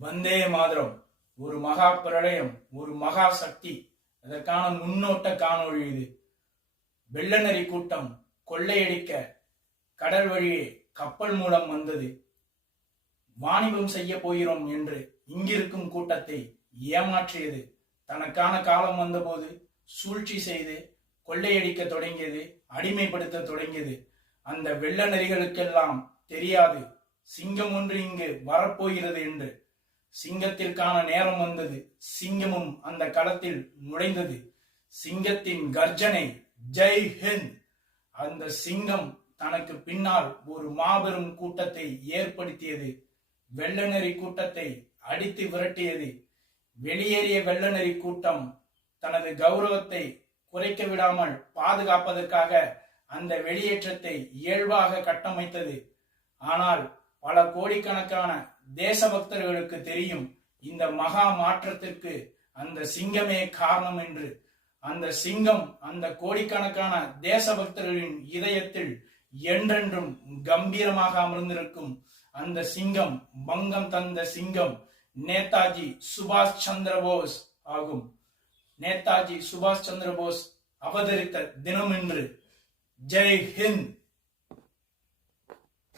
வந்தே மாதரம். ஒரு மகா பிரளயம் ஒரு மகா சக்தி. அதற்கான முன்னோட்ட காணொளி இது. வெள்ளநரி கூட்டம் கொள்ளையடிக்க கடல் வழியே கப்பல் மூலம் வந்தது. வாணிபம் செய்ய போகிறோம் என்று இங்கிருக்கும் கூட்டத்தை ஏமாற்றியது. தனக்கான காலம் வந்தபோது சூழ்ச்சி செய்து கொள்ளையடிக்க தொடங்கியது அடிமைப்படுத்த தொடங்கியது. அந்த வெள்ள நெறிகளுக்கெல்லாம் தெரியாது. சிங்கம் ஒன்று இங்கு வரப்போகிறது என்று சிங்கத்திற்கான நேரம் வந்தது. சிங்கமும் அந்த களத்தில் நுழைந்தது. சிங்கத்தின் கர்ஜனை ஜெய் ஹிந்த்! அந்த சிங்கம் தனக்கு பின்னால் ஒரு மாபெரும் கூட்டத்தை ஏற்படுத்தியது. வெள்ளநெறி கூட்டத்தை அடித்து விரட்டியது. வெளியேறிய வெள்ளநெறி கூட்டம் தனது கௌரவத்தை குறைக்க விடாமல் பாதுகாப்பதற்காக அந்த வெளியேற்றத்தை இயல்பாக கட்டமைத்தது. ஆனால் பல கோடிக்கணக்கான தேசபக்தர்களுக்கு தெரியும் இந்த மகா மாற்றத்திற்கு அந்த சிங்கமே காரணம் என்று. அந்த சிங்கம் அந்த கோடிக்கணக்கான தேசபக்தர்களின் இதயத்தில் என்றென்றும் கம்பீரமாக அமர்ந்திருக்கும். அந்த சிங்கம் பங்கம் தந்த சிங்கம் நேதாஜி சுபாஷ் சந்திர போஸ் ஆகும். நேதாஜி சுபாஷ் சந்திர போஸ் அவதரித்த தினம் என்று ஜெய் ஹிந்த்!